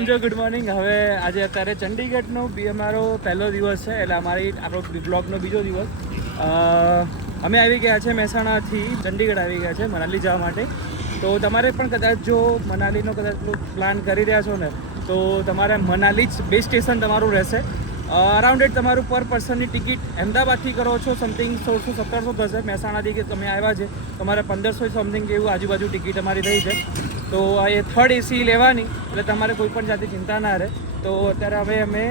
કેમ છો? Good morning. હવે આજે અત્યારે ચંડીગઢનો બી અમારો પહેલો દિવસ છે, એટલે આપણો બ્લોગનો બીજો દિવસ. અમે આવી ગયા છે મહેસાણાથી ચંડીગઢ આવી ગયા છે મનાલી જવા માટે. તો તમારે પણ કદાચ જો મનાલીનો કદાચ પ્લાન કરી રહ્યા છો ને, તો તમારે મનાલી જ બેસ્ટ સ્ટેશન તમારું રહેશે. અરાઉન્ડ એટ તમારું પર પર્સનની ટિકિટ અમદાવાદથી કરો છો સમથિંગ 1600-1700 થશે. મહેસાણાથી કે તમે આવ્યા છે તમારે 1500 સમથિંગ જેવું આજુબાજુ ટિકિટ અમારી થઈ છે. તો એ થર્ડ એસી લેવાની, એટલે તમારે કોઈ પણ જાતની ચિંતા ના રહે. તો અત્યારે હવે અમે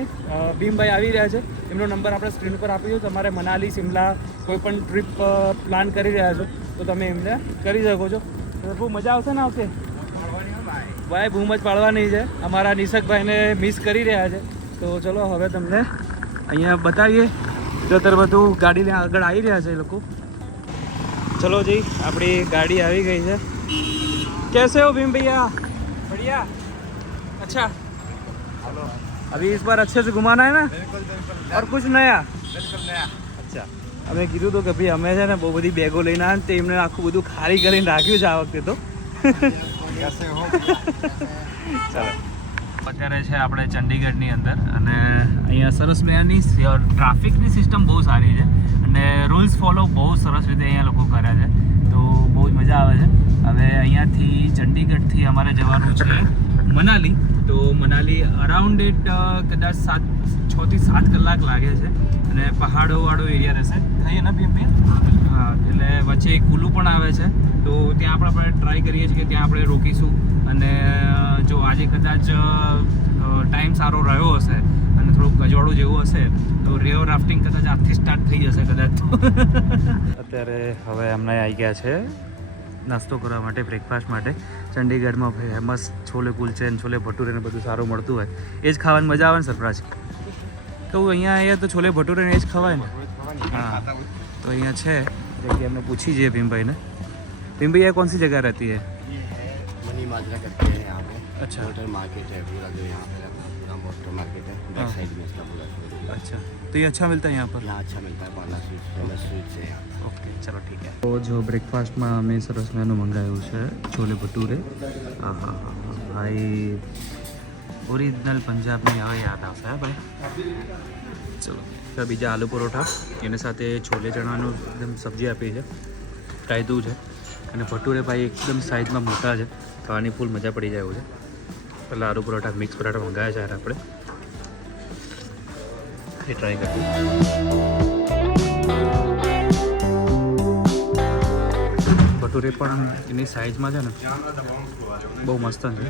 ભીમભાઈ આવી રહ્યા છે, એમનો નંબર આપણે સ્ક્રીન પર આપી દો. તમારે મનાલી શિમલા કોઈ પણ ટ્રીપ પ્લાન કરી રહ્યા છો તો તમે એમને કરી શકો છો. બહુ મજા આવશે ને? આવશે ભાઈ, બૂમ જ પાડવાની છે. અમારા નિશકભાઈને મિસ કરી રહ્યા છે. તો ચલો હવે તમને અહીંયા બતાવીએ. જો અત્યારે બધું ગાડીને આગળ આવી રહ્યા છે એ લોકો. ચલો જી, આપણી ગાડી આવી ગઈ છે. कैसे हो भीम भैया? बढ़िया. अच्छा, अभी इस बार अच्छे से घुमाना है ना? बिल्कुल बिल्कुल. और कुछ नया? बिल्कुल नया. અચ્છા, અમે કીધું હતું કે ભાઈ અમે છે ને બહુ બધી બેગો લઈને આવ્યા, તો એમને આખું બધું ખાલી કરીને રાખ્યું છે આ વખતે તો. कैसे हो? ચાલો, અત્યારે છે આપણે ચંડીગઢની અંદર, અને અહીંયા સરસ મજાની ટ્રાફિકની સિસ્ટમ બહુ સારી છે, અને રૂલ્સ ફોલો બહુ સરસ રીતે અહીંયા લોકો કરે છે. તો બહુ જ મજા આવે છે. હવે અહીંયાથી ચંડીગઢથી અમારે જવાનું છે મનાલી. તો મનાલી અરાઉન્ડ એટ કદાચ 6 થી 7 કલાક લાગે છે, અને પહાડોવાળો એરિયા રહેશે. થઈએ ને બી? હા, એટલે વચ્ચે એક કુલ્લુ પણ આવે છે. તો ત્યાં પણ આપણે ટ્રાય કરીએ છીએ કે ત્યાં આપણે રોકીશું. અને જો આજે કદાચ ટાઈમ સારો રહ્યો હશે અને થોડુંક ગજવાળું જેવું હશે તો રિવર રાફ્ટિંગ કદાચ આજથી સ્ટાર્ટ થઈ જશે કદાચ. અત્યારે હવે અમને આવી ગયા છે નાસ્તો કરવા માટે, બ્રેકફાસ્ટ માટે. ચંડીગઢમાં ફેમસ છોલે કુલચે અને છોલે ભટુરે ને બધું સારું મળતું હોય, એ જ ખાવાની મજા આવે ને સરપ્રાઈઝ. તો અહીંયા આવ્યા તો છોલે ભટુરે ને એ જ ખવાય ને. હા, તો અહીંયા છે જગ્યા, અમને પૂછી જઈએ ભીમભાઈને. भीम भैया कौन सी जगह रहती है? ये है मनी माजरा करके है यहाँ पे. अच्छा. मोटर मार्केट है पूरा, जो यहाँ पे पूरा मोटर मार्केट है. बैक हाँ. साइड में इसका पूरा शोरूम. अच्छा, तो ये अच्छा मिलता है यहाँ पर? यहाँ अच्छा मिलता है. पाना स्वीट फेमस स्वीट है यहाँ. ઓકે, ચલો ઠીક છે. તો જો બ્રેકફાસ્ટમાં અમે સરસ મજાનું મંગાવ્યું છે છોલે ભટુરે. હા હા હા હા ભાઈ, ઓરિજિનલ પંજાબની હવે યાદ આવશે હે ભાઈ. ચલો, તો બીજા આલુ પરોઠા, એની સાથે છોલે ચણાનું એકદમ સબ્જી આપી છે, રાયતું છે, અને ભટુરે ભાઈ એકદમ સાઇઝમાં મોટા છે, ખાવાની ફૂલ મજા પડી જાય એવું છે. પહેલાં આલુ પરોઠા, મિક્સ પરોઠા મંગાવ્યા છે આપણે, એ ટ્રાય કરીએ. ભટુરે પણ એની સાઇઝમાં છે ને બહુ મસ્ત છે.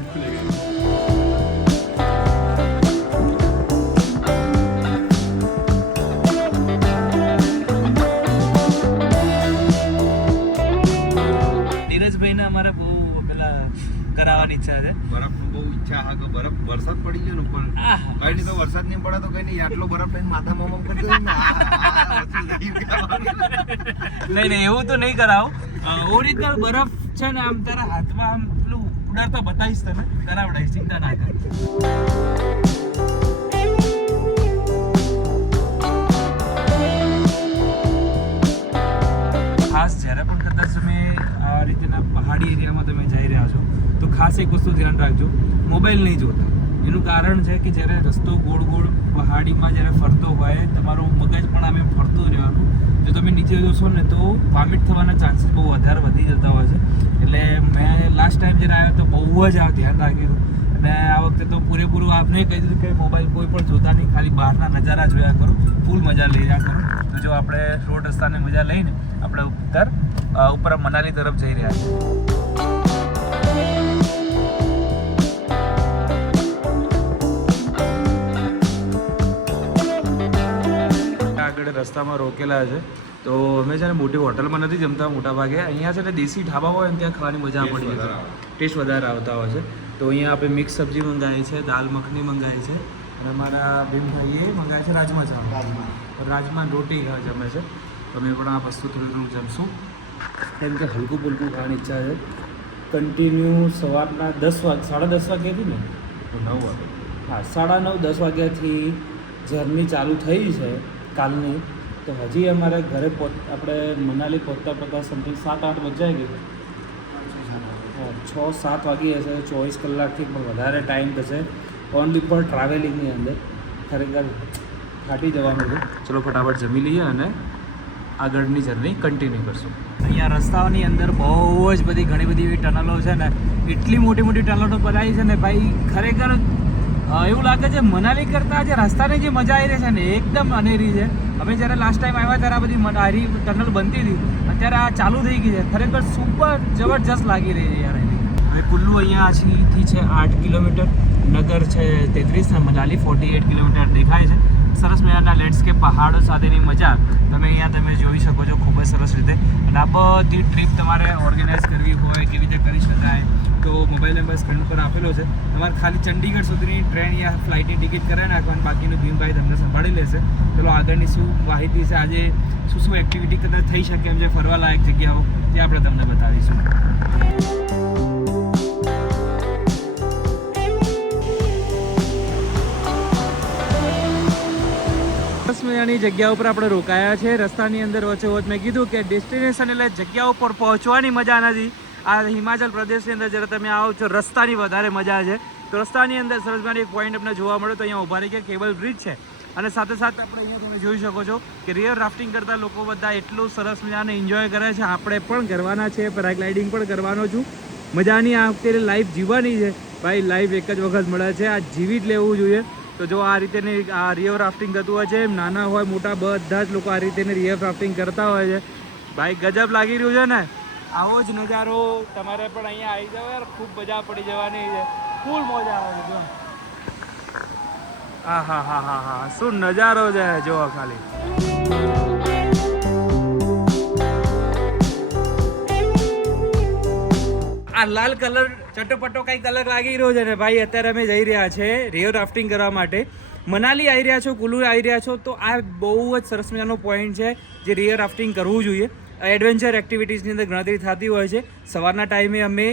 ધીરજભાઈને અમારે બહુ પેલા કરાવવાની ઈચ્છા છે. બરફનો બહુ ઈચ્છા હા, કે બરફ વરસાદ પડી ગયો ને ઉપર. કઈ નહીં, તો વરસાદ નહીં પડે તો કઈ નહીં, આટલો બરફ લઈને માથામાં મમ કરી દે ને. નહીં નહીં, એવું તો નહીં કરાવું. ઓરિજિનલ બરફ છે ને, આમ તારા હાથમાં આમ પેલું ઉડાડતા બતાવીશ તને, કરાવડાવીશ, ચિંતા ના કર. ખાસ જ્યારે પણ કદાચ તમે આ રીતના પહાડી એરિયામાં તમે જઈ રહ્યા છો તો ખાસ એક વસ્તુ ધ્યાન રાખજો, મોબાઈલ નહીં જોતા. એનું કારણ છે કે જ્યારે રસ્તો ગોળ ગોળ પહાડીમાં જ્યારે ફરતો હોય, તમારું મગજ પણ આમે ફરતું રહેવાનું. જો તમે નીચે જોશો ને તો વોમિટ થવાના ચાન્સીસ બહુ વધારે વધી જતા હોય છે. એટલે મેં લાસ્ટ ટાઈમ જ્યારે આવ્યો તો બહુ જ આ ધ્યાન રાખ્યું, અને આ વખતે તો પૂરેપૂરું આપને કહી દીધું કે મોબાઈલ કોઈ પણ જોતા નહીં, ખાલી બહારના નજારા જોયા કરો, ફૂલ મજા લઈ રહ્યા કરો. તો જો આપણે રોડ રસ્તાની મજા લઈને આપણે ઉપર મનાલી તરફ જઈ રહ્યા છીએ. આગળ રસ્તામાં રોકેલા છે, તો અમે છે ને મોટી હોટલમાં નથી જમતા મોટા ભાગે. અહીંયા છે ને દેશી ઢાબા હોય ને ત્યાં ખાવાની મજા પડી જાય, ટેસ્ટ વધારે આવતા હોય છે. તો અહીંયા આપણે મિક્સ સબ્જી મંગાવી છે, દાલ મખની મંગાવી છે, અને અમારા ભીમભાઈએ મંગાવી છે રાજમા ચાવલ. રાજમા રોટી જમે છે. તો અમે પણ આ વસ્તુ થોડું થોડું જમશું, કેમ કે હલકું પુલકું ખાવાની ઈચ્છા છે. કન્ટિન્યુ સવારના 10 વાગ્યાથી ને 9 વાગે, હા 9:30-10 વાગ્યાથી જર્ની ચાલુ થઈ છે કાલની. તો હજી અમારે ઘરે આપણે મનાલી પહોંચતા સમથિંગ 7-8 વજાઈ ગયું. 6-7 વાગી હશે, 24 કલાકથી પણ વધારે ટાઈમ થશે. ઓનલી ફોર ટ્રાવેલિંગની અંદર ખરેખર ફાટી જવાનું છે. ચલો ફટાફટ જમી લઈએ અને આગળની જર્ની કન્ટિન્યુ કરશું. અહીંયા રસ્તાઓની અંદર બહુ જ બધી ઘણી બધી એવી ટનલો છે ને, એટલી મોટી મોટી ટનલો બનાવી છે ને ભાઈ, ખરેખર એવું લાગે છે મનાલી કરતાં જે રસ્તાની જે મજા આવી રહી છે ને એકદમ અનેરી છે. અમે જ્યારે લાસ્ટ ટાઈમ આવ્યા ત્યારે આ બધી હારી ટનલ બનતી હતી, અત્યારે આ ચાલુ થઈ ગઈ છે. ખરેખર સુપર જબરજસ્ત લાગી રહી છે યાર એની. હવે કુલ્લુ અહીંયાથી છે 8 કિલોમીટર, નગર છે 33 ને મનાલી 48 કિલોમીટર દેખાય છે. સરસ મજાના લેન્ડસ્કેપ પહાડો સાથેની મજા તમે જોઈ શકો છો ખૂબ જ સરસ રીતે. અને આ બધી ટ્રીપ તમારે ઓર્ગેનાઇઝ કરવી હોય કેવી રીતે કરી શકાય તો મોબાઈલ નંબર સ્ક્રીન પર આપેલો છે. તમારે ખાલી ચંડીગઢ સુધીની ટ્રેન યા ફ્લાઇટની ટિકિટ કરાવી નાખવાની, બાકીનું ભીમભાઈ તમને સંભાળી લેશે. ચલો આગળની શું માહિતી છે, આજે શું એક્ટિવિટી કદાચ થઈ શકે એમ છે, ફરવા લાયક જગ્યાઓ તે આપણે તમને બતાવીશું. સરસ મજાની જગ્યા ઉપર આપણે રોકાયા છે. રસ્તાની અંદર વચ્ચોવચ્ચ મેં કીધું કે ડેસ્ટિનેશન એટલે જગ્યા ઉપર પહોંચવાની મજા નથી. આ હિમાચલ પ્રદેશની અંદર જ્યારે તમે આવો છો રસ્તાની વધારે મજા છે. તો રસ્તાની અંદર સરસ મજાની એક પોઈન્ટ તમને જોવા મળે તો અહીંયા ઉભા રહી કે કેબલ બ્રિજ છે, અને સાથે સાથે આપણે અહીંયા તમે જોઈ શકો છો કે રિવર રાફ્ટિંગ કરતા લોકો બધા એટલું સરસ મજાને એન્જોય કરે છે. આપણે પણ કરવાના છે, પેરાગ્લાઇડિંગ પણ કરવાનો છું. મજાની આ વખતે લાઈફ જીવવાની છે ભાઈ, લાઈફ એક જ વખત મળે છે, આ જીવી જ લેવું જોઈએ. તો જો આ રીતેની આ રિવર રાફ્ટિંગ થતું હોય છે, નાના હોય મોટા બધા જ લોકો આ રીતેની રિવર રાફ્ટિંગ કરતા હોય છે. ભાઈ ગજબ લાગી રહ્યું છે ને, આવો જ નજારો તમારે પણ અહીંયા આવી જાવ યાર, ખૂબ મજા પડી જવાની છે, ફૂલ મોજ આવે છે. હા હા હા હા હા, શું નજારો છે જો ખાલી. આ લાલ કલર ચટપટો કંઈક અલગ લાગી રહ્યો છે ને ભાઈ. અત્યારે અમે જઈ રહ્યા છે રિવર રાફ્ટિંગ કરવા માટે. મનાલી આવી રહ્યા છો, કુલ્લુ આવી રહ્યા છો તો આ બહુ જ સરસ મજાનો પોઈન્ટ છે જે રિવર રાફ્ટિંગ કરવું જોઈએ. એડવેન્ચર એક્ટિવિટીઝની અંદર ગણતરી થતી હોય છે. સવારના ટાઈમે અમે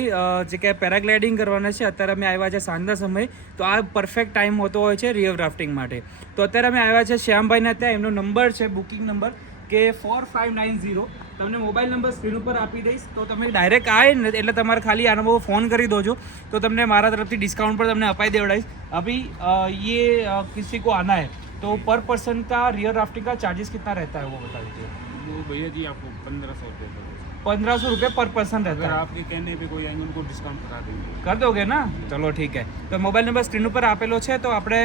જે કે પેરાગ્લાઇડિંગ કરવાના છે, અત્યારે અમે આવ્યા છે સાંજના સમયે, તો આ પરફેક્ટ ટાઈમ હોતો હોય છે રિવર રાફ્ટિંગ માટે. તો અત્યારે અમે આવ્યા છે શ્યામભાઈના ત્યાં, એમનો નંબર છે બુકિંગ નંબર કે 4590. તમને મોબાઈલ નંબર સ્ક્રીન ઉપર આપી દઈશ તો તમે ડાયરેક્ટ આવે ને એટલે તમારે ખાલી આનો બહુ ફોન કરી દો છો તો તમને મારા તરફથી ડિસ્કાઉન્ટ પર તમને અપાઈ દેવડાવીશ. अभी ये किसी को आना है तो पर पर्सन का रिवर राफ्टिंग का चार्जेस कितना रहता है वो बता दीजिए. वो भैया जी आपको 1500 रुपये पड़ेगा. 1500 रुपये पर पर्सन रहता अगर है. आपके कहने पे कोई आएंगे उनको डिस्काउंट करा देंगे. कर दोगे ना, चलो ठीक है. तो મોબાઈલ નંબર સ્ક્રીન ઉપર આપેલો છે. તો આપણે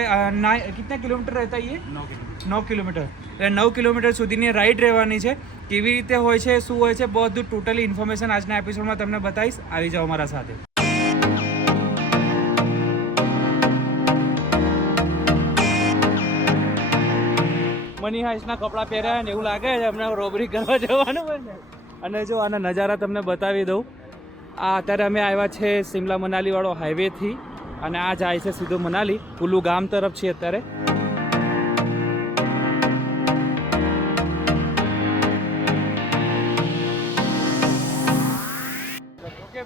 કિતના કિલોમીટર રહેતા ये 9 किलोमीटर. 9 કિલોમીટર. એટલે 9 કિલોમીટર સુધીની રાઈડ રહેવાની છે. કેવી રીતે હોય છે, શું હોય છે, બધું ટોટલી ઇન્ફોર્મેશન આજના એપિસોડમાં તમને બતાવીશ. આવી જાઓ મારા સાથે. મની હાઈસના કપડાં પહેર્યા ને એવું લાગે છે હમણાં રોબરી કરવા જવાનું હોય ને. અને જો આના નજારા તમને બતાવી દઉં. આ અત્યારે અમે આવ્યા છે શિમલા મનાલી વાળો હાઈવેથી, અને આ જાય છે સીધો મનાલી કુલ્લુ ગામ તરફ છીએ અત્યારે.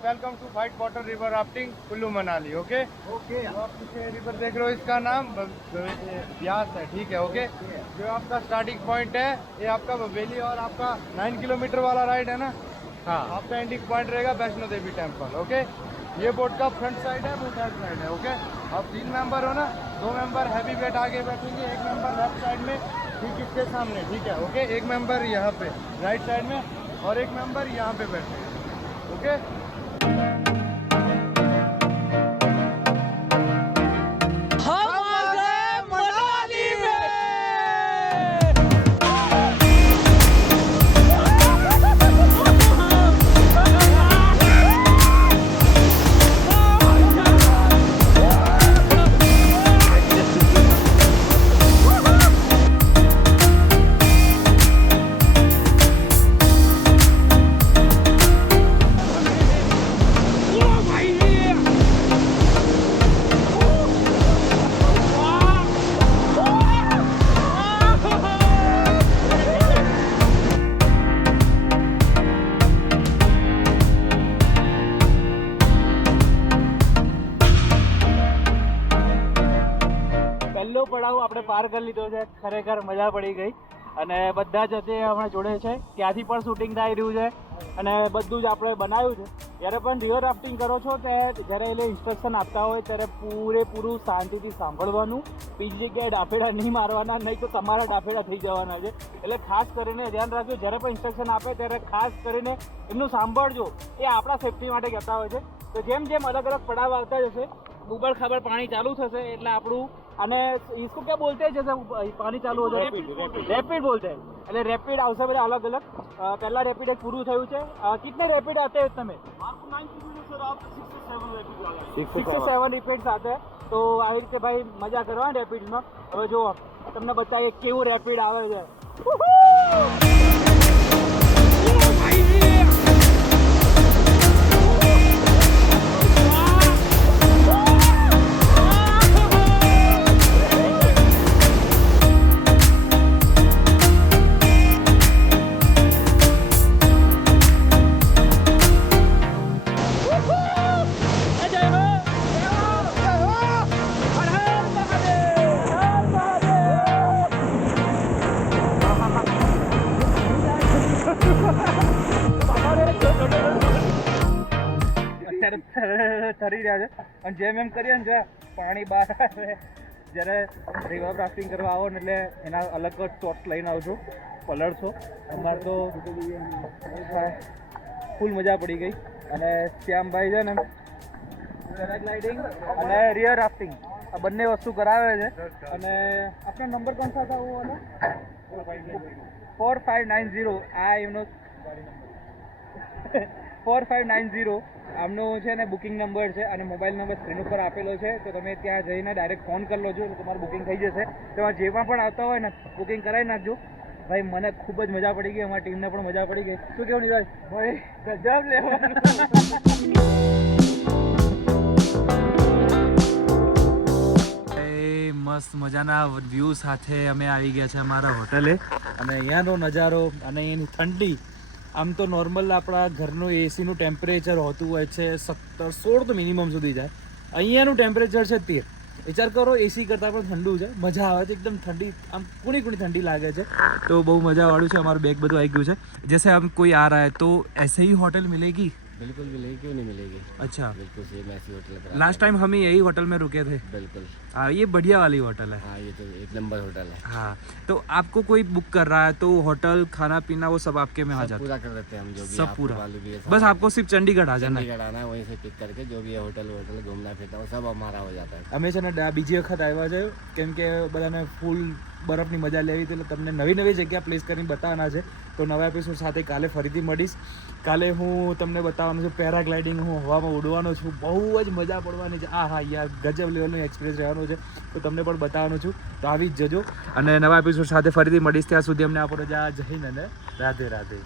Welcome to white water river rafting Kullu Manali. Okay okay, आप पीछे रिवर देख रहे हो, इसका नाम ब्यास है. ठीक है. ओके, जो आपका स्टार्टिंग पॉइंट है ये आपका बबेली और आपका 9 किलोमीटर वाला राइड है ना. हाँ, आपका एंडिंग पॉइंट रहेगा वैष्णो देवी टेम्पल. ओके, ये बोट का फ्रंट साइड है, वो बैक साइड है. ओके, आप 3 मेंबर हो ना, 2 मेंबर हैवी वेट आगे बैठेंगे, 1 मेंबर लेफ्ट साइड में ठीक इसके सामने. ठीक है. ओके, 1 मेंबर यहाँ पे राइट साइड में और 1 मेंबर यहाँ पे बैठेंगे. ओके, પડાવ આપણે પાર કરી લીધો છે. ખરેખર મજા પડી ગઈ. અને બધા જ અત્યારે હમણાં જોડે છે, ત્યાંથી પણ શૂટિંગ થઈ રહ્યું છે અને બધું જ આપણે બનાવ્યું છે. જ્યારે પણ રિવર રાફ્ટિંગ કરો છો જ્યારે એટલે ઇન્સ્ટ્રક્શન આપતા હોય ત્યારે પૂરેપૂરું શાંતિથી સાંભળવાનું, બીજી જગ્યાએ ડાફેડા નહીં મારવાના, નહીં તો તમારા ડાફેડા થઈ જવાના છે. એટલે ખાસ કરીને ધ્યાન રાખજો, જ્યારે પણ ઇન્સ્ટ્રક્શન આપે ત્યારે ખાસ કરીને એમનું સાંભળજો. એ આપણા સેફટી માટે કહેતા હોય છે. તો જેમ જેમ અલગ અલગ પડાવ આવતા જશે, ઉબડ ખાબડ પાણી ચાલુ થશે એટલે આપણું, અને इसको क्या बोलते हैं जैसे पानी चालू हो जाए? रेपिड बोलते हैं. એટલે રેપિડ આવશે બધા અલગ અલગ. પહેલા રેપિડ જ પૂરું થયું છે. कितने रेपिड आते हैं તમે? 6 से 7 રેપિડ આતે हैं. તો આવી રીતે ભાઈ મજા કરવા રેપિડમાં. હવે જો તમને બતાવીએ કેવું રેપિડ આવે છે. તરી રહ્યા છે અને જેમ એમ કરીએ ને જો પાણી બહાર આવે, જ્યારે રિવર રાફ્ટિંગ કરવા આવો ને એટલે એના અલગ જ શોર્ટ્સ લઈને આવજો, પલળશો. અમારે તો ફૂલ મજા પડી ગઈ. અને શ્યામભાઈ છે ને પેરાગ્લાઇડિંગ અને રિવર રાફ્ટિંગ આ બંને વસ્તુ કરાવે છે. અને આપનો નંબર કોણ સા હતા? वो वाला 4590. આ એમનો 4590 આમનો છે ને બુકિંગ નંબર છે અને મોબાઈલ નંબર સ્ક્રીન ઉપર આપેલો છે. તો તમે ત્યાં જઈને ડાયરેક્ટ ફોન કરી લો છો એટલે તમારું બુકિંગ થઈ જશે. તમારે જેમાં પણ આવતા હોય ને બુકિંગ કરાવી નાખજો. ભાઈ મને ખૂબ જ મજા પડી ગઈ, અમારી ટીમને પણ મજા પડી ગઈ. શું કેવું નિરાજ? ભાઈ ગજબ લેવાનું. મસ્ત મજાના વ્યૂ સાથે અમે આવી ગયા છે અમારા હોટલે. અને અહીંયાનો નજારો અને અહીંની ઠંડી, આમ તો નોર્મલ આપણા ઘરનું એસીનું ટેમ્પરેચર હોતું હોય છે 17-16 તો મિનિમમ સુધી જાય. અહીંયાનું ટેમ્પરેચર છે 13. વિચાર કરો, એસી કરતાં પણ ઠંડુ છે. મજા આવે છે એકદમ. ઠંડી આમ કુણી ઠંડી લાગે છે. તો બહુ મજાવાળું છે. અમારું બેગ બધું આવી ગયું છે. जैसे अब कोई आ रहा है तो ऐसे ही होटल मिलेगी? बिल्कुल मिलेगी, क्यों नहीं मिलेगी? अच्छा, बिल्कुल सेम ऐसी होटल पर लास्ट टाइम हम यही होटल में रुके थे. बिल्कुल. हाँ, ये बढ़िया वाली होटल है. हाँ, ये तो एक नंबर होटल है. हाँ, तो आपको कोई बुक कर रहा है तो होटल, खाना पीना वो सब आपके में आ सब जाता पूरा कर देते हैं हम, जो भी सब आपको पूरा. मालूम है, बस आपको सिर्फ चंडीगढ़ आ जाना है. चंडीगढ़ आना है, वहीं से पिक करके जो भी है होटल घूमना फिरना वो सब हमारा हो जाता है. અમે છે ને બીજી વખત આવ્યા છે કેમ કે બધાને ફૂલ બરફની મજા લેવી હતી. એટલે તમને નવી નવી જગ્યા પ્લેસ કરીને બતાવવાના છે. તો નવા એપિસોડ સાથે કાલે ફરીથી મળીશ. કાલે હું તમને બતાવવાનું છું પેરાગ્લાઇડિંગ. હું હવામાં ઉડવાનો છું. બહુ જ મજા પડવાની છે. આ હા યાર, ગજબ લેવલનો એક્સપિરિયન્સ રહેવાનો છે. તો તમને પણ બતાવવાનું છું. તો આવી જ જજો અને નવા એપિસોડ સાથે ફરીથી મળીશ. ત્યાં સુધી અમને આપો રજા. જય હિન્દ અને રાધે રાધે.